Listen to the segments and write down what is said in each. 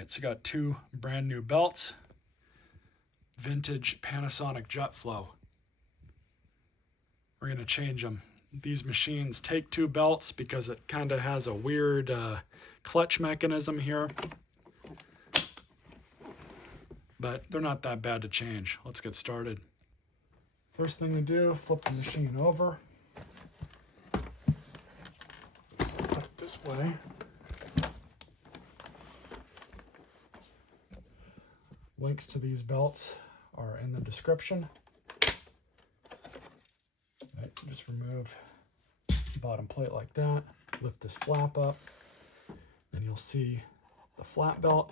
right, so got two brand new belts, vintage Panasonic jet flow. We're gonna change them. These machines take two belts because it kind of has a weird clutch mechanism here, but they're not that bad to change. Let's get started. First thing to do, flip the machine over. Put it this way. Links to these belts are in the description. Right, just remove the bottom plate like that, lift this flap up, then you'll see the flat belt.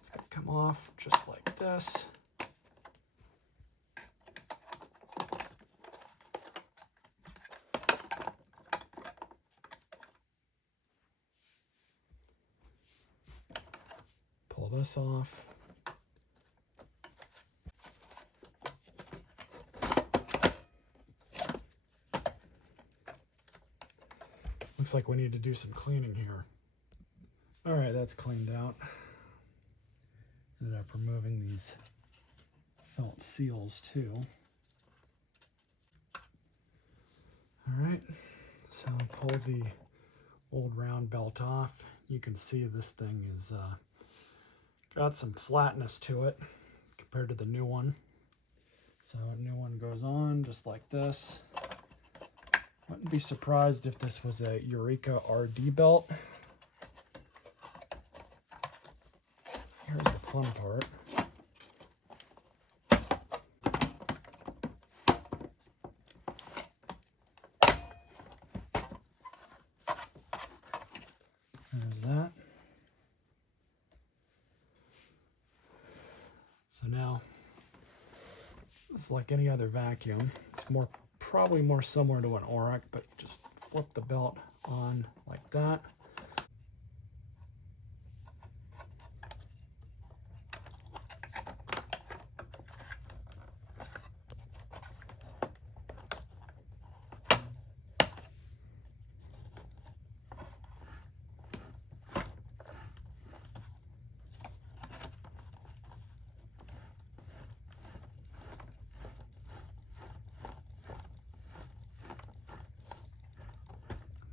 It's going to come off just like this. Pull this off. Looks like we need to do some cleaning here. All right, that's cleaned out. Ended up removing these felt seals too. All right, so pull the old round belt off. You can see this thing is got some flatness to it compared to the new one. So a new one goes on just like this. Wouldn't be surprised if this was a Eureka RD belt. Here's the fun part. There's that. So now, it's like any other vacuum. It's probably more similar to an Auric, but just flip the belt on like that.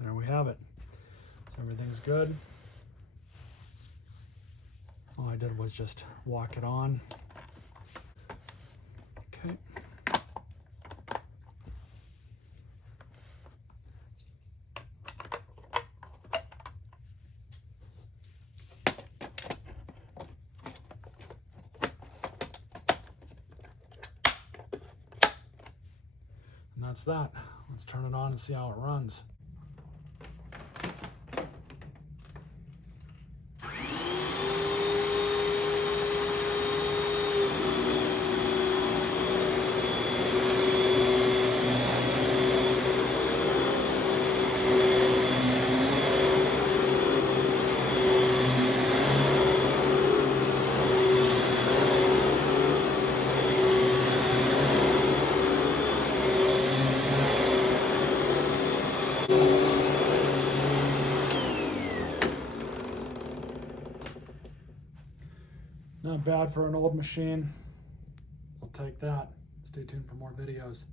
There we have it. So everything's good. All I did was just walk it on. Okay. And that's that. Let's turn it on and see how it runs. Not bad for an old machine. I'll take that. Stay tuned for more videos.